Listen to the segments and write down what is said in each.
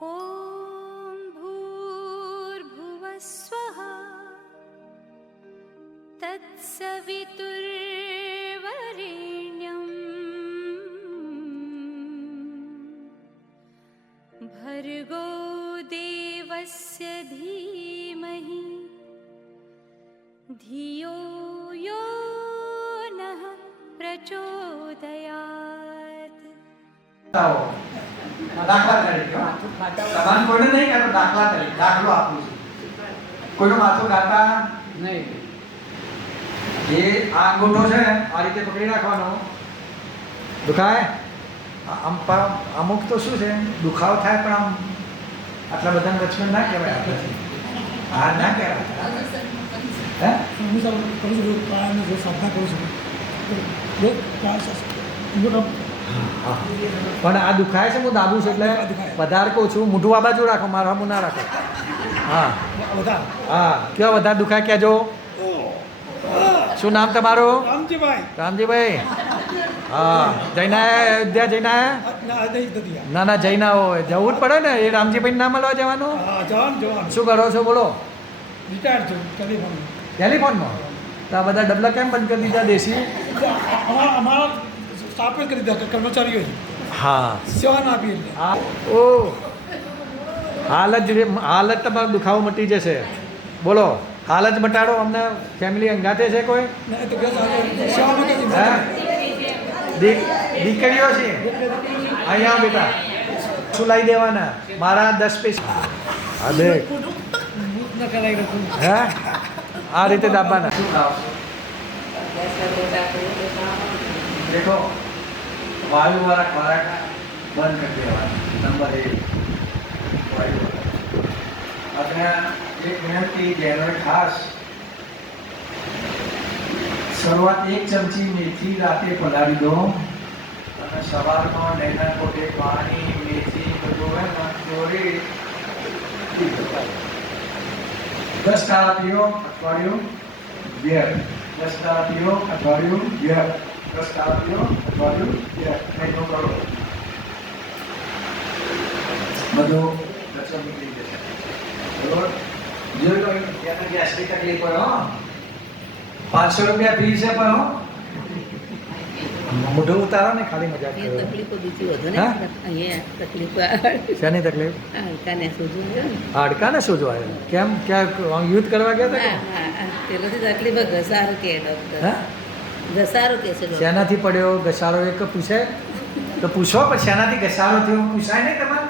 ॐ भूर्भुवस्वः तत्सवितुर्वरेण्यं भर्गो देवस्य धीमहि धियो यो नः प्रचोदयात्। દાખલા તરીકે સમાન કોઈને નહીં કે દાખલા તરીકે દાખલો આપું છું. કોઈનું માથું ગાતા નહીં. એ આ અંગૂઠો છે ને આ રીતે પકડી રાખવાનો. દુખાય અમુક તો શું છે દુખાવો થાય પણ આમ આટલા બધાને લક્ષ્મણ ના કહેવાય આપણે. હા ના કહેવાય. હે હું કરું છું પ્રાણાયામ જે સાધના કરું છું પણ આ દુખાય છે હું દાબું છું એટલે વધારે કહું છું. મોઢું આ બાજુ રાખો, મારું હમું ના રાખો. હા હા કેવા વધારે દુખાય કહેજો. શું નામ તમારું? રામજીભાઈ. રામજીભાઈ. હા જૈના અયોધ્યા જૈના ના ના જૈના હોય જવું જ પડે ને. એ રામજીભાઈ ના મળવા જવાનું. શું કરો છો બોલો? રિટાયર છું ટેલિફોનમાં. તો આ બધા ડબલા કેમ બંધ કરી દીધા દેશી? અમારા સ્ટાફે કરી દીધા કર્મચારીઓ હા સેવા ના આપી એટલે. હા ઓ હાલત તમારો દુખાવો મટી જશે. બોલો હાલત મટાડો. અમને ફેમિલી અંગાતે છે કોઈ? દીકરીઓ છે અહીંયા બેટા. શું લાવી દેવાના? મારા 10 પૈસા. હા દેખ હે આ રીતે દાબવાના. શું ખાવ? देखो वायु वाला खुराक बंद कर देवाना. नंबर 1 वायु वाला. अपना एक विनंती જેનો ખાસ શરૂઆત 1 ચમચી મેથી રાતે પલાળી દો અને સવારમાં નૈના કોટે પાણી મેથી બધું હોય ને ચોરી 10 દાડા પીઓ અઠવાડિયું 2. 10 દાડા પીઓ અઠવાડિયું 2. 10 દાડા પીઓ અઠવાડિયું 2 મહિનો કરો. બધું લક્ષણ નીકળી જશે. બરોબર? જોઈ લો ત્યાંના ગેસની તકલીફ હોય. 500 રૂપિયા ફી છે પણ મોઢું ઉતારો ને ખાલી મજાક કરો. તકલીફો બીજી વધુ ને અહીંયા તકલીફો શેની તકલીફ? હાડકાને સૂજવું છે ને. હાડકાને સૂજવા આવ્યું. કેમ ક્યાં યુદ્ધ કરવા ગયા હતા? પેલોથી તકલીફ ઘસારો કે ડૉક્ટર. હા ઘસારો કે છે ડૉક્ટર. શેનાથી પડ્યો ઘસારો? એક પૂછે તો પૂછો પણ શેનાથી ઘસારો થયો પૂછાય નહીં તમારે?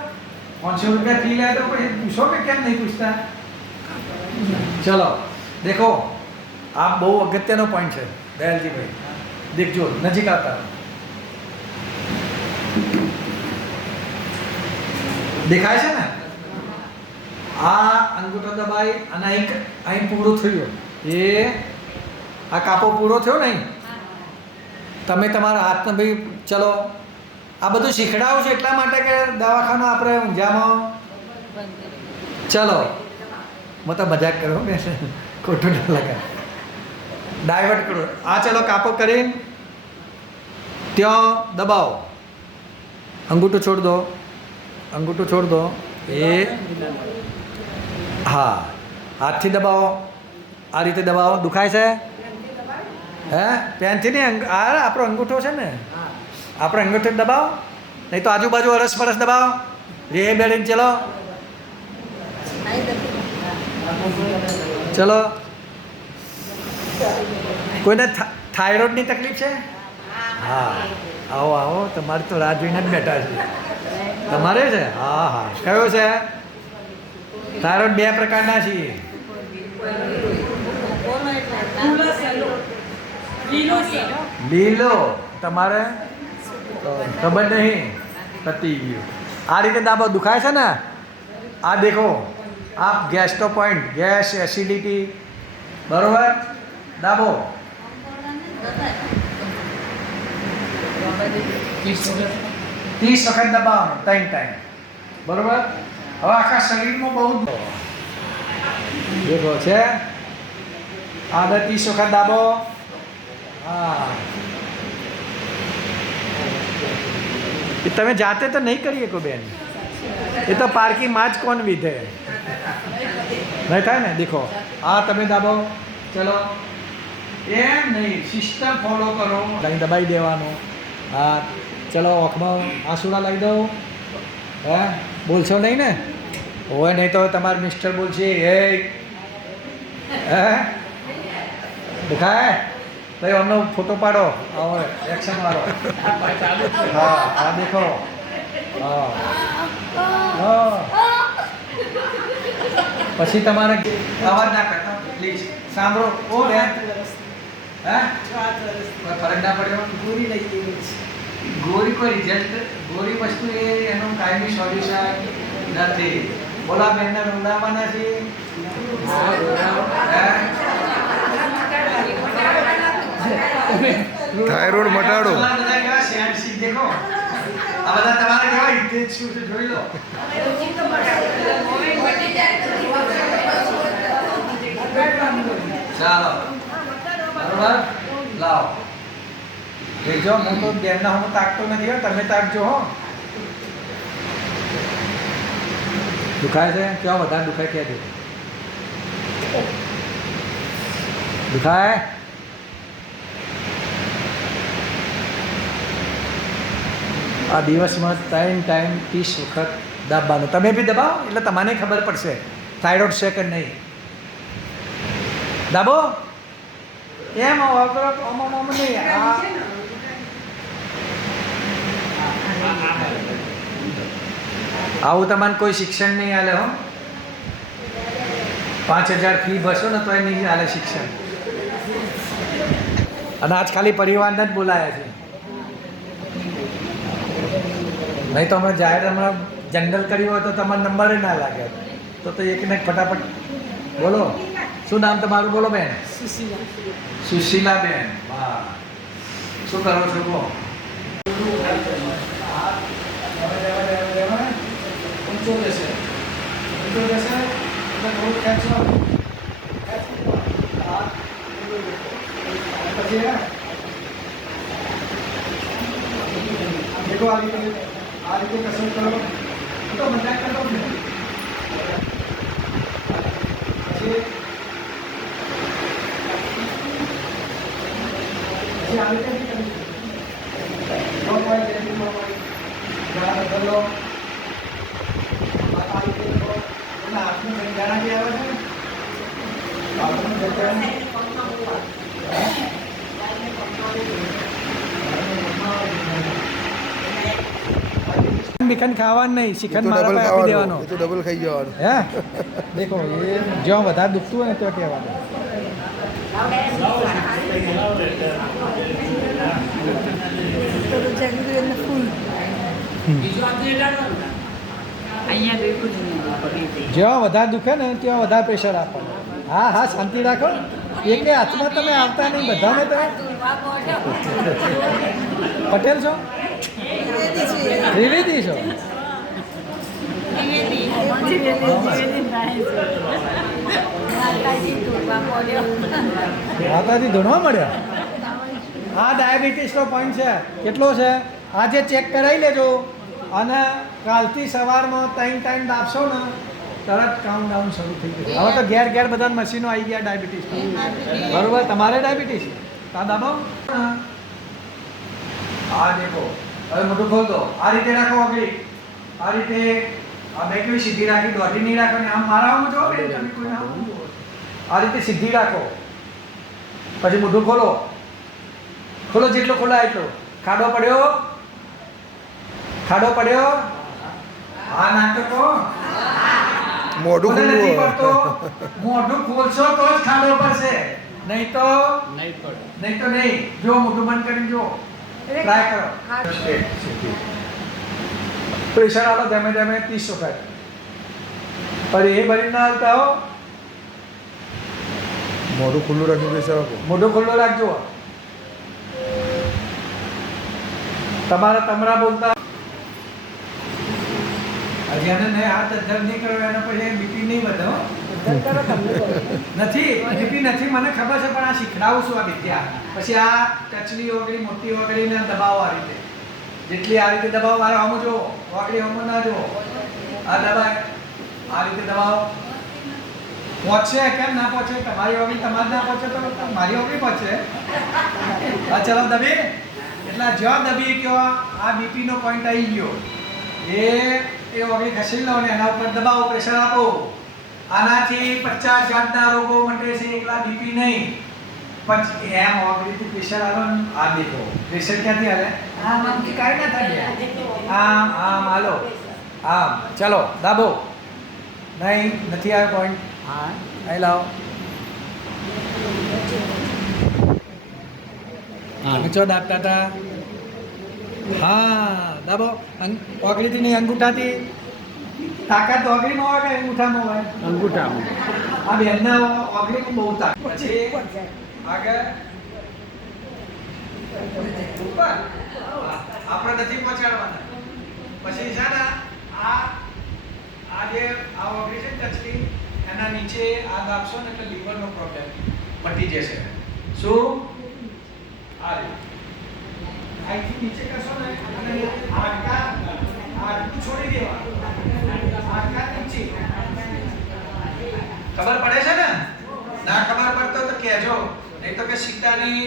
500 રૂપિયા ફી લે તો પછી પૂછો કે કેમ નહીં પૂછતા? ચલો દેખો આ બહુ અગત્યનો પોઈન્ટ છે દયાલજીભાઈ. દેખજો નજીક આવતા દેખાય છે ને? આ અંગૂઠો દબાઈ અને અહીં પૂરું થયું. એ આ કાપો પૂરો થયો નહીં. તમે તમારા હાથને ભાઈ ચલો આ બધું શીખડાવું છું એટલા માટે કે દવાખાનું આપણે ઊંઝામાં ચલો હું તો મજાક કરો ને ખોટું ના લગાય ડાયવર્ટ કરો. આ ચલો કાપો કરીને ત્યાં દબાવો. અંગૂઠો છોડ દો. અંગૂઠો છોડ દો. એ હા હાથથી દબાવો. આ રીતે દબાવો. દુખાય છે? હે પેનથી નહીં આ આપણો અંગૂઠો છે ને આપણો અંગૂઠો દબાવો. નહીં તો આજુબાજુ અરસપરસ દબાવો. રે બેડીને ચલો ચલો. કોઈને થાઇરોઇડની તકલીફ છે? હા આવો આવો. તમારે તો રાહ જોઈને જ બેઠા છે. તમારે છે? હા હા કયો છે? થાઇરોઇડ 2 પ્રકારના છીએ. લીલો તમારે ખબર નહીં. પતી ગયું. આ રીતે દાબો. દુખાય છે ને? આ દેખો આ ગેસ્ટો પોઈન્ટ ગેસ એસિડિટી બરોબર. દાબો 30 વખત દબાવવાનું 3 ટાઈમ બરોબર. હવે આખા શરીરમાં બહુ દેખો છે. આ 30 વખત દાબો. હા તમે જાતે તો નહીં કરી શકો બેન. એ તો પાર્કિંગમાં જ કોણ વિધે નહીં થાય ને દેખો આ તમે દાબો ચલો એમ નહીં સિસ્ટમ ફોલો કરો કંઈ દબાઈ દેવાનું હા ચલો ઓખમાં આંસુડા લાવી દઉં હે બોલશો નહીં ને હોય નહીં તો તમારું મિસ્ટર બોલશે હે હે દેખાય ભાઈ અમનો ફોટો પાડો હવે એક્શન વાળો હા આ દેખો હા હા પછી તમારે અવાજ ના કરતા પ્લીઝ સાંભળો ઓ બેન હે કોઈ ફરક ના પડ્યો ગોળી લઈ ગઈ ગોળી કોઈ રિઝલ્ટ ગોળી વસ્તુ એ એનું કાયમી સોલ્યુશન નથી બોલા બેનને રોડાવાના છે થાઇરોઇડ મટાડો બધા કેવા સેન્ડ સી દેખો આ બધા તમારે કેવા ઇન્ટેન્સ શું છે જોઈ લો ચાલો બરોબર લાવો દેખજો હું તો બેનના હું તાકતો નથી હો તમે તાકજો હો દુખાય છે કેવા વધારે દુખાય કે દે દુખાય આ દિવસમાં 3 ટાઈમ 30 વખત દાબવાનું તમે બી દબાવો એટલે તમને ખબર પડશે થાઇરોઇડ છે કે નહીં દાબો એમ નહીં આવું તમારે કોઈ શિક્ષણ નહીં હાલે હો 5,000 ફી ભરશો ને તો એ નહીં હાલે શિક્ષણ અને આજ ખાલી પરિવારને જ બોલાયા છે નહીં તો અમે જાહેર હમણાં જનરલ કર્યું હોય તો તમારો નંબર ના લાગે તો એકને ફટાફટ બોલો શું નામ તમારું બોલો બેન સુશીલા બેન વાહ શું કરો છો કહો ઊંચો જશે એટલે થોડું ખેંચો પછી देखो आ રીતે કસરત કરો તો મજાક કરતો ને પછી આ રીતે કરી નો કોઈ જેની નો કોઈ જરા બદલો આ રીતે કરો અને આપને સંજ્ઞાના જે આવે છે આપણને જતને શ્રીખંડ ખાવાનું નહીં શ્રીખંડ મારા પાસે આપી દેવાનો એ તો ડબલ ખાઈ જવાનું હે દેખો એ જ્યાં વધારે દુખતું હોય ને ત્યાં કહેવાનું જ્યાં વધારે દુખે ને ત્યાં વધારે પ્રેશર આપવાનું હા હા શાંતિ રાખો એકે હાથમાં તમે આવતા નહીં બધાને તમે પટેલ છો ત્રિવેદી છો માતાજી ધૂણવા મળ્યા આ ડાયાબિટીસનો પોઈન્ટ છે કેટલો છે આજે ચેક કરાવી લેજો અને કાલથી સવારમાં 3 ટાઈમ દાબશો ને તરત કાઉન્ટ ડાઉન શરૂ થઈ ગયું હવે તો ઘેર ઘેર બધા મશીનો આવી ગયા ડાયાબિટીસ બરોબર તમારે ડાયાબિટીસ તા દાબો આ દેખો હવે મોટું ખોલ દો આ રીતે રાખો આગળ આ રીતે આ બે કેવી સીધી રાખી દોઢી નહીં રાખવાની આમ મારામાં જો બે તમે કોઈ આ રીતે સીધી રાખો પછી મોઢું ખોલો ખોલો જેટલો ખોલાય એટલો ખાડો પડ્યો હા નાટકો મોઢું નથી ખુલ્લું પડતો મોઢું ખોલશો તો જ ખાડો પડશે નહીં તો નહીં જો મોઢું બંધ કરીને જો ટ્રાય કરો પ્રેશર આલો ધીમે ધીમે 30 વખત પર એ બળી ના હાલતા હો મોઢું ખુલ્લું રાખીને પ્રેશર આપો મોઢું ખુલ્લું રાખજો તમારા તમરા બોલતા જેને નહીં હાથ અધર નહીં કર્યો એના પછી બીપી નહીં વધે નથી બીપી નથી મને ખબર છે પણ આ શીખડાવું છું આ વિદ્યા પછી આ ટચલી ઓગળી મોટી ઓગળીને દબાવો આ રીતે જેટલી આ રીતે દબાવો મારે આમ જો ઓગળી આમ ના જો આ દબાય, આ રીતે દબાવો. પહોંચે કેમ ના પહોંચે? તમારી ઓગળી તમારે ના પહોંચે તો મારી ઓગળી પહોંચે. હા ચલો દબી. એટલા જ્યાં દબી ગયો આ બીપી નો પોઈન્ટ આવી ગયો એ ઓગળી ખસી લો ને એના ઉપર દબાવો, પ્રેશર આપો. આનાથી 50 જાતના રોગો મટે છે, એકલા બીપી નહીં. પછી એમ ઓગળીથી પ્રેશર આવે ને આ દેખો પ્રેશર ક્યાંથી આવે? આમથી કાંઈ ના થાય. આમ હાલો આમ ચલો દાબો. નહીં નથી આવ્યો પોઈન્ટ. હા અહીં લાવો. હા નીચો દાબતા હતા. હા દાબો. ઓગળીથી નહીં અંગૂઠાથી. તાકાત ઓગળીમાં હોય કે અંગૂઠામાં હોય? અંગૂઠામાં. આ બેનના ઓગળીમાં બહુ તાકાત. પછી આગળ ઉપર આપણે નથી પહોંચાડવાના. પછી છે ને આ જે આ ઓગળી છે ટચલી એના નીચે આ દાબશો ને એટલે લીવરનો પ્રોબ્લેમ મટી જશે. શું? આ અહીંથી નીચે કરશો ને અને હાડકું છોડી દેવાનું. હાડકા નીચે. ખબર પડે છે ને? ના ખબર પડતો તો કહેજો. નહીં તો કે સીતાની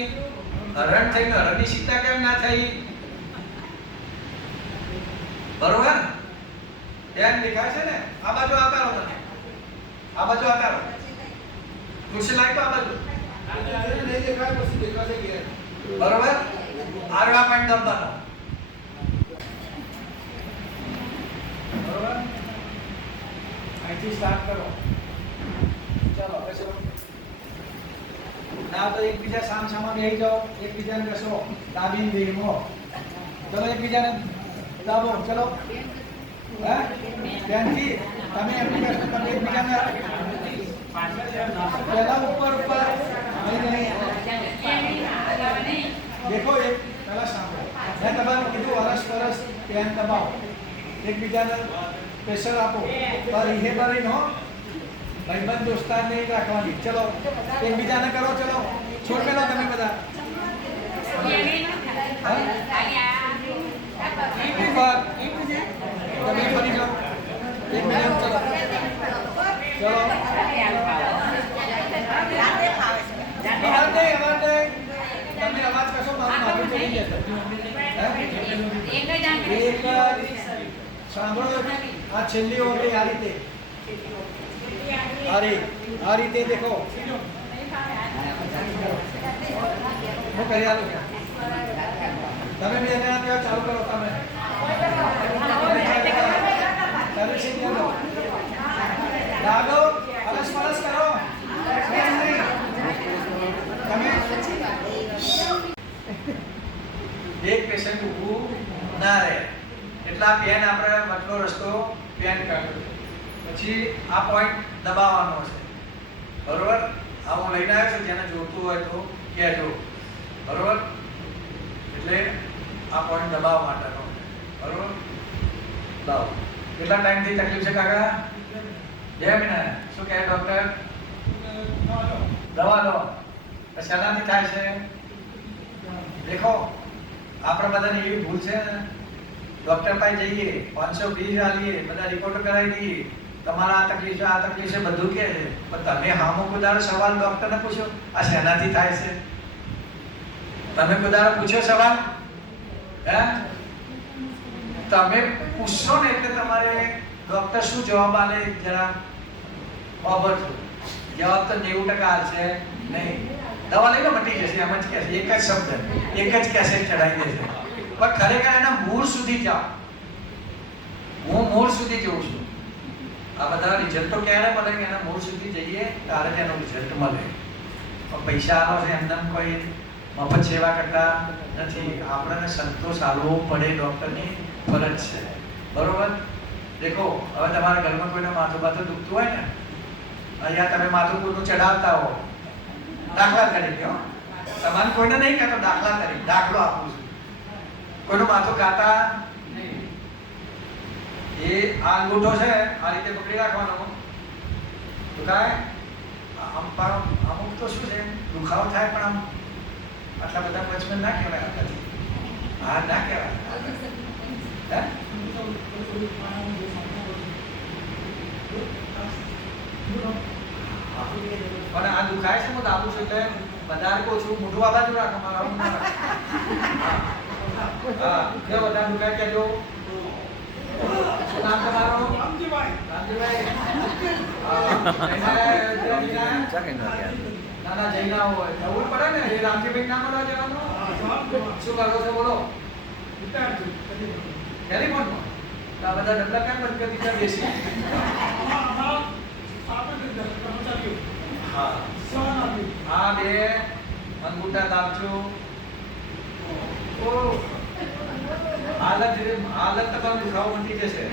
હરણ થઈ, હરણની સીતા કેમ ના થઈ? બરોબર? ધ્યાન દેખાય છે ને? આ બાજુ આવતા રહો તમે. આ બાજુ આવતા રહો. ખુરશી લાવી તો આ બાજુ. નહીં દેખાય પછી દેખાશે ઘેર. બરોબર? આરવા પણ દબાનો. બરોબર? અહીંથી સ્ટાર્ટ કરો. ચાલો બેસો. ના તો એકબીજા સામસામા બેસી જાઓ, એકબીજાને બેસો, દાબીને બેહો. ચલો એકબીજાને દાબો. ચલો હે ધ્યાનથી તમે એમની બેસો, તમે એકબીજાને પહેલા ઉપર ઉપર દેખો. એક પહેલા સાંભળો. મેં તમારે કીધું વરસ વરસ પેન દબાવો, એકબીજાને પ્રેશર આપો. પર ihe બરી નો ભાઈબંધ દોસ્તાર નહીં રાખવાની. ચલો એકબીજાને કરો. ચલો છોડ મેલો તમે બધા. ઉપર તમે ફરી જાઓ. એકબીજાને ચલો. ચલો બહાર નહીં, તમે અવાજ કરશો મારું માથું ચડી જશે. એક સાંભળો. આ છેલ્લી ઓગળી આ રીતે આ રીતે દેખો. હું કરી આલું. તમે બે જણા ત્યાં ચાલુ કરો. તમે શીખી લો. દાદો અલસ પરસ કરો. તમે એક પેશન્ટ ઊભું ના રહે એટલા પેન આપણે વચલો રસ્તો પેન કાઢ્યો. પછી આ પોઈન્ટ દબાવવાનો છે. બરોબર? આ હું લઈને આવ્યો છું. જેને જોતું હોય તો કહેજો. બરોબર? એટલે આ પોઈન્ટ દબાવવા માટેનો. બરોબર? દબાવો. કેટલા ટાઈમથી તકલીફ છે કાકા? 2 મહિના. શું કહે ડોક્ટર? દવા લો. શેનાથી થાય છે? દેખો આપણે બધાને એવી ભૂલ છે ને, ડોક્ટર પાસે જઈએ, 520 આલીએ, બધા રિપોર્ટ કરાવી દઈએ, તમારા આ તકલીફ છે, આ તકલીફ છે, બધું કહે છે. પણ તમે હામો કુદારો સવાલ ડોક્ટરને પૂછો આ શેનાથી થાય છે? તમે કુદારો પૂછ્યો સવાલ? હે તમે પૂછશો ને એટલે તમારે ડોક્ટર શું જવાબ આલે જરા બાબત. જવાબ તો 90% આલશે નહીં. દવા લઈને મટી જશે એમ જ કહેશે. એક જ શબ્દ, એક જ કેસેટ ચડાવી દેશે. પણ ખરેખર એના મૂળ સુધી જાઓ. હું મૂળ સુધી જઉં છું. આ બધા રિઝલ્ટ તો ક્યારે મળે કે એના મૂળ સુધી જઈએ ત્યારે જ એનું રિઝલ્ટ મળે. પણ પૈસા આલો છે એમને કોઈ મફત સેવા કરતા નથી. આપણને સંતોષ આલવો પડે, ડૉક્ટરની ફરજ છે. બરોબર? દેખો હવે તમારા ઘરમાં કોઈને માથું બાથું દુખતું હોય ને, અહીંયા તમે માથું કોઈનું ચડાવતા હો, દાખલા તરીકે, તમારે કોઈને નહીં કહેતો, દાખલા તરીકે દાખલો આપું છું. કોઈનું માથું ખાતા નહીં. એ આ અંગૂઠો છે આ રીતે પકડી રાખવાનો. દુખાય અમુક તો શું છે દુખાવો થાય પણ આમ આટલા બધા બચપન ના કહેવાય. આપણાથી હા ના કહેવાય. હે પણ આ દુખાય છે હું દાબું છું એટલે વધારે કહું છું મોઢું આ બાજુ રાખો મારા આવું ના રાખો. હા જે વધારે દુખાય કહેજો. શું નામ તમારું? રામજીભાઈ. રામજીભાઈ. ના ના જઈ ના હોય જવું પડે ને એ રામજીભાઈ ના મળવા જવાનું. શું કરો છો બોલો? રિટાયર્ડ છું. ટેલિફોનમાં તો આ બધા ડબલા કેમ બંધ કરી દીધા બેસી? અમારા સ્થાપક કર્મચારીઓ હા સહન આપ્યું. આ બે અંગૂઠા દાબજો. ઓ હાલત તમારું દુખાવો મટી જશે.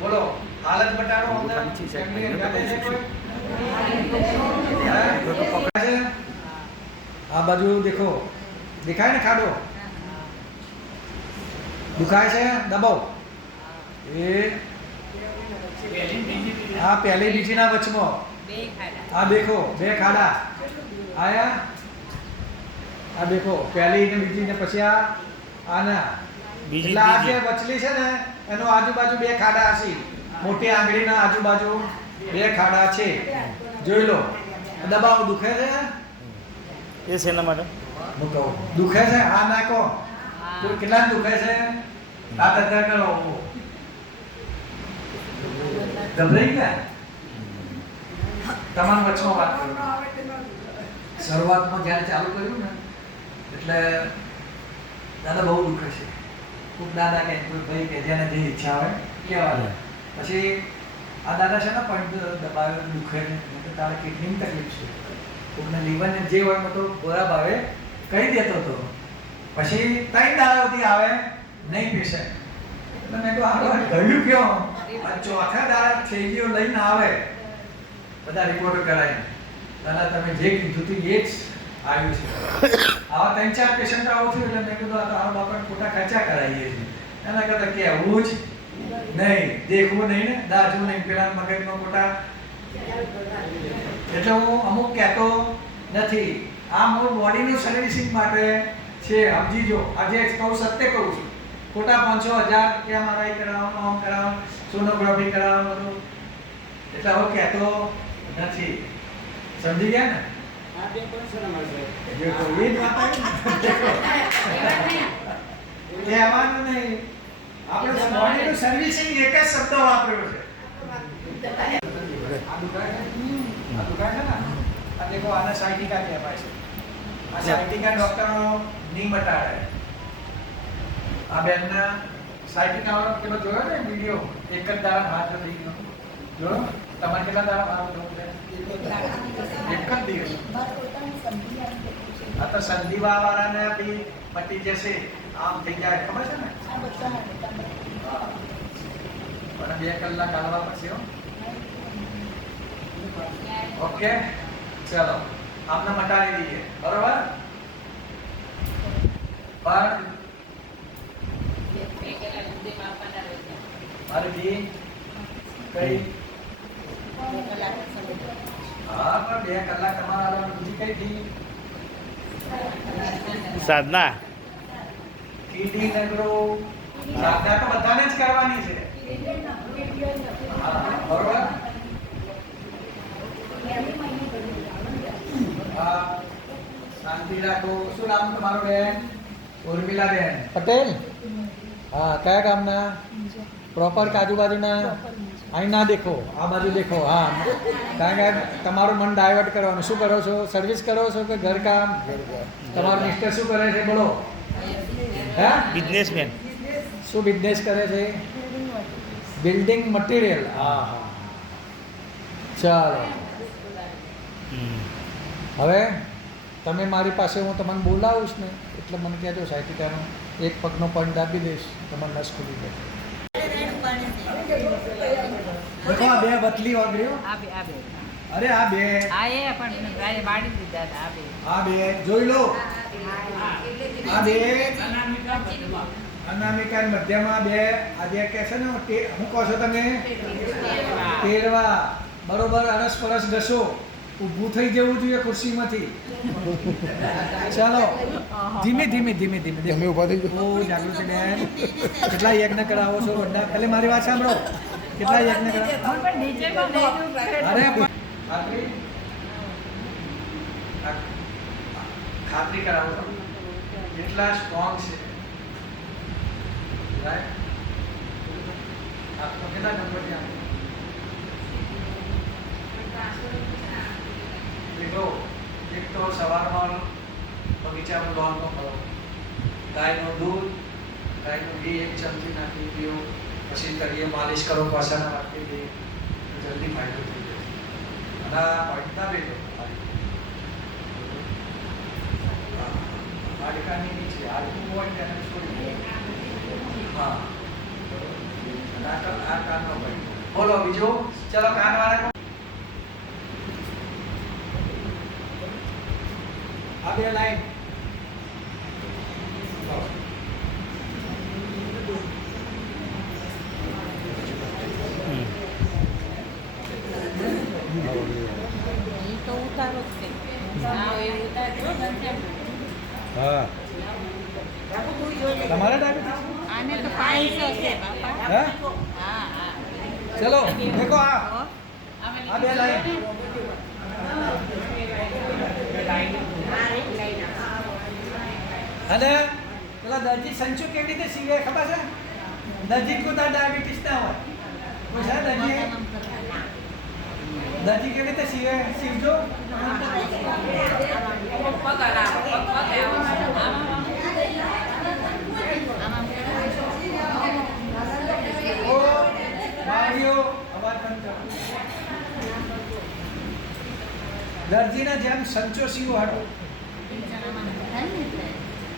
બોલો હાલત બટાડો અમને ફેમિલી ગાતે છે કોઈ? હા? પકડાય છે? આ બાજુ દેખો દેખાય ને ખાડો દુખાય છે દબાવો એ આ પહેલી બીજીના વચમાં આ દેખો બે ખાડા આયા આ દેખો પહેલી ને બીજી ને પછી આના એટલે આ જે વચલી છે ને એનો આજુબાજુ બે ખાડા હશે. મોટી આંગળીના આજુબાજુ બે ખાડા છે. જોઈ લો દબાવો દુખે છે એ શેના માટે? હું કહું દુખે છે આ નાખો તો કેટલા દુખે છે આ તત્તર કરો ગભરાઈ ગયા તમામ વચમાં વાત કરું શરૂઆતમાં જ્યારે ચાલુ કર્યું ને એટલે દાદા બહુ દુખે છે ખૂબ દાદા કે કોઈ ભાઈ કે જેને જે ઈચ્છા હોય કહેવા પછી આ દાદા છે ને પણ દબાવે દુખે છે તારે કિડનીની તકલીફ છે કોઈને લીવરને જે હોય મેં તો બોરા ભાવે કહી દેતો હતો પછી 3 દાડાઓથી આવે નહીં પીશે એટલે મેં કહ્યું આગળ કહ્યું ક્યો આ ચોથા દાડા થઈ ગયો લઈને આવે બધા રિપોર્ટ કરાવીને દાદા તમે જે કીધું હતું એ જ આવ્યું છે આવા 3-4 પેશન્ટ આવો થયું એટલે મેં કીધું આ તો આ બાપા ખોટા ખર્ચા કરાવીએ છીએ એના કરતાં કહેવું જ નહીં દેખવું નહીં ને દાજવું નહીં પેલા મગજમાં મોટા એટલે હું અમુક કહેતો નથી આ મૂળ બોડીનું સર્વિસિંગ માટે છે સમજીજો આજે કહું સત્ય કહું છું ખોટા 500,000 કે MRI કરાવવાનું આમ કરાવવાનું સોનોગ્રાફી કરાવવાનું એટલે હું કહેતો નથી સમજી ગયા ને કહેવાનું નહીં આપણે બોડીનું સર્વિસિંગ એક જ શબ્દ વાપર્યો છે આ દુકાન છે ને આ દેખો આને સાયટિકા કહેવાય છે આ સાયટિકા ડોક્ટરો નહીં બતાડે આ બેનના સાયટિકા વાળો પેલો જોયો ને વિડિયો એક જ દાડા હાથ થઈ ગયો જોયો તમારે કેટલા દાડા હાથ થયો છે એક જ દિવસ આ તો સંધિવા વાળાને બી મટી જશે આમ થઈ જાય ખબર છે ને પણ 2 કલાક હાલવા પડશે હો ઓકે ચલો આમને મટાડી દઈએ બરોબર પણ મારી દી કઈ હા પણ 2 કલાક તમારે હાલવાનું બીજી કઈ દી સાધના કીડી નગરો સાધના તો બધાને જ કરવાની છે હા બરોબર હા શાંતિ રાખો શું નામ તમારું બેન ઉર્મિલા બેન પટેલ હા કયા ગામના પ્રોપર આજુબાજુના અહીં ના દેખો આ બાજુ દેખો હા કારણ કે તમારું મન ડાયવર્ટ કરવાનું શું કરો છો સર્વિસ કરો છો કે ઘરકામ તમારો મિસ્ટર શું કરે છે બોલો હે બિઝનેસમેન. શું બિઝનેસ કરે છે બિલ્ડિંગ મટીરિયલ હા હા ચાલો હવે તમે મારી પાસે હું તમને બોલાવીશ ને એટલે મને કહેજો સાયટિકાનો એક પગનો પંડ દાબી દઈશ તમારે નસ ખુલી જાય દેખો આ બે બતલી વાગરીઓ અરે આ બે આ બે જોઈ લો આ બે અનામિકા મધ્યમાં બે આજે કે છે ને હું કહો છો તમે તેરવા બરોબર અરસ પરસ ઘસો ઊભું થઈ જવું જોઈએ ખુરશીમાંથી ચાલો ધીમે ધીમે ધીમે ધીમે તમે ઊભા થઈ જાઓ. ઓ જાગૃતિ બેન કેટલા યજ્ઞ કરાવો છો વડા ખાલી મારી વાત સાંભળો કેટલા યજ્ઞ કર્યા? અરે પણ ખાતરી કરાવો તો કેટલા સ્ટ્રોંગ છે રાઈટ આપકો કેટલા નંબર છે देखो एक तो સવારમાં બગીચામાં દોડનો કરો ગાયનું દૂધ ગાયનું ઘી 1 ચમચી નાખી પીઓ પછી તળિયે માલિશ કરો પાછળના વાટકે દે જલ્દી ફાયદો થઈ જશે અને પૈસા બેઠો હાડકાની નીચે હાડકું હોય તેને છોડી હા આ કાનનો ભાઈ બોલો બીજો ચલો કાનવાળા આ બે લાઈન તો ઉતારો જ છે હા એ ઉતારો હા તમારે ડાયાબિટીસ આને તો 500 છે બાપા હે હા હા ચલો દેખો આ બે લાઈન અને પેલા દર્દી સંચુ કેવી રીતે સીવે ખબર છે દર્દી કોતા ડાયાબિટીસ ના હોય પૂછા દર્દી કેવી રીતે સીવે સીવજો ઓ ભાઈઓ અવાજ બંધ કરો દર્દીના જેમ સંચો સીવો હાડો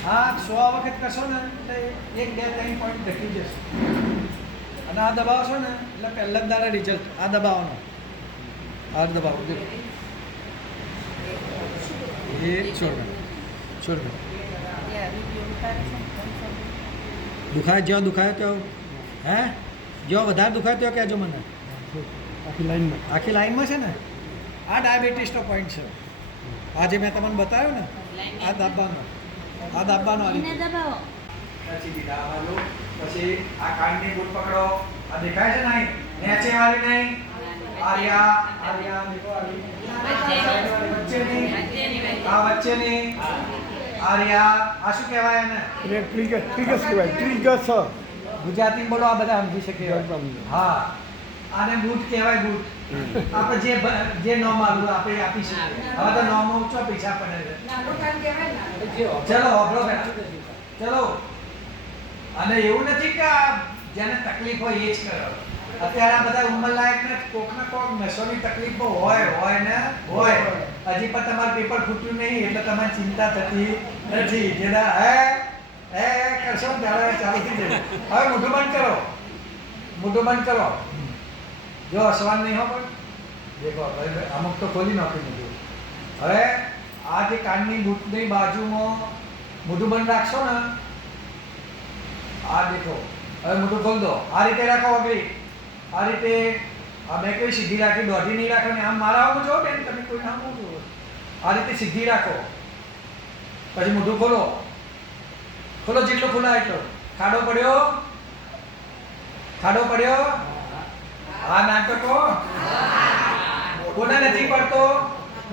હા 100 વખત કરશો ને એટલે 1 2 3 પોઈન્ટ ઘટી જશે અને આ દબાવશો ને એટલે પહેલા જ દાડા રિઝલ્ટ આ દબાવવાનો આ દબાવો દેખો એ છોડ દુખાય જ્યાં દુખાય ત્યાં હે જો વધારે દુખાય ત્યાં કહેજો મને આખી લાઈનમાં છે ને આ ડાયાબિટીસનો પોઈન્ટ છે આજે મેં તમને બતાવ્યો ને આ દાબવાનો પછી દીધા આવાજો પછી આ કાનની બૂટ પકડો આ દેખાય છે નહીં નેચે વાળી નહીં આર્યા દેખો વચ્ચેની આ વચ્ચેની આર્યા આ શું કહેવાય એને ટ્રિગર્સ કહેવાય ટ્રિગર્સ ગુજરાતી બોલો આ બધા સમજી શકે હા આને બૂટ કહેવાય બૂટ આપણે જે નોમ આલું આપણે આપી શકીએ હવે તો નોમ ઊંચો પૈસા પડે છે ચલો હોબળો ચલો અને એવું નથી કે જેને તકલીફ હોય એ જ કરો અત્યારે આ બધા ઉંમરલાયક ને કોક નસોની તકલીફો હોય હજી પણ તમારું પેપર ફૂટ્યું નહીં એટલે તમારી ચિંતા થતી નથી જેના હે કરશો ને ત્યારે ચાલુ થઈ જાય હવે મોઢું બંધ કરો જો અસવાન નહીં હો પણ દેખો હવે અમુક તો ખોલી નાખ્યું મોઢું હવે આ જે કાનની બૂટની બાજુમાં મોઢું બંધ રાખશો ને આ દેખો હવે મોઢું ખોલ દો આ રીતે રાખો અગરી આ રીતે આ મેં કોઈ સીધી રાખી દોઢી નહીં રાખો ને આમ મારા આવું જો બેન તમે કોઈ નામ જો આ રીતે સીધી રાખો પછી મોઢું ખોલો જેટલો ખુલ્લા એટલો ખાડો પડ્યો આ નાટકો કોના નથી પડતો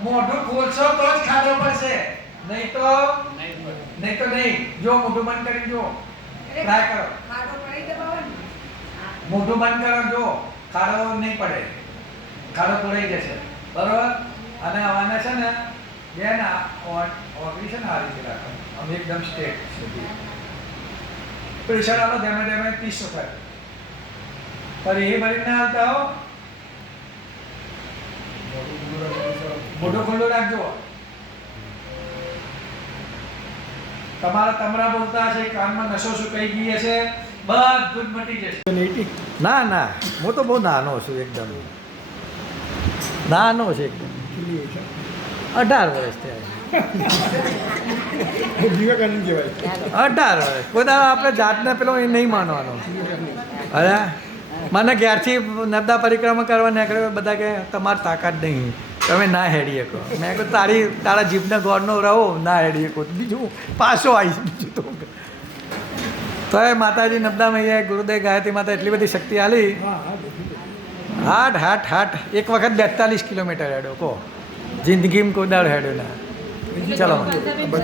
મોઢું ખોલશો તો જ ખાડો પડશે નહીં તો નહીં જો મોઢું બંધ કરી જો ટ્રાય કરો મોઢું બંધ કરો જો ખાડો નહીં પડે ખાડો પડાઈ જશે બરોબર અને આને છે ને બેન ઓગળી છે ને આ રીતે રાખો આમ એકદમ સ્ટ્રેટ સુધી પ્રેશર આલો ધીમે 30 વખત पर ये बड़ी ना आता हो मोटो खुल्लो રાખજો તમારા તમરા બોલતા હશે કાનમાં નસો સુકાઈ ગઈ હશે બધું મટી જશે ના હું તો બહુ નાનો છું એકદમ નાનો છે એકદમ 18 વર્ષ થયા 18 વર્ષ કોઈ આપણે જાતને પેલો એ નહીં માનવાનો અરે મને ક્યારથી નર્મદા પરિક્રમા કરવા નીકળ્યો બધા કે તમારી તાકાત નહીં તમે ના હેડી શકો મેં કહ્યું તારા જીભને ગોળનો રહો ના હેડી શકો બીજું પાછો આવીશ બીજું તો એ માતાજી નર્મદા મૈયા ગુરુદેવ ગાયત્રી માતા એટલી બધી શક્તિ આલી હાટ હાટ હાટ એક વખત 42 કિલોમીટર હેડ્યો કહો જિંદગીમાં કોઈ દાડ હેડ્યો ના ચલો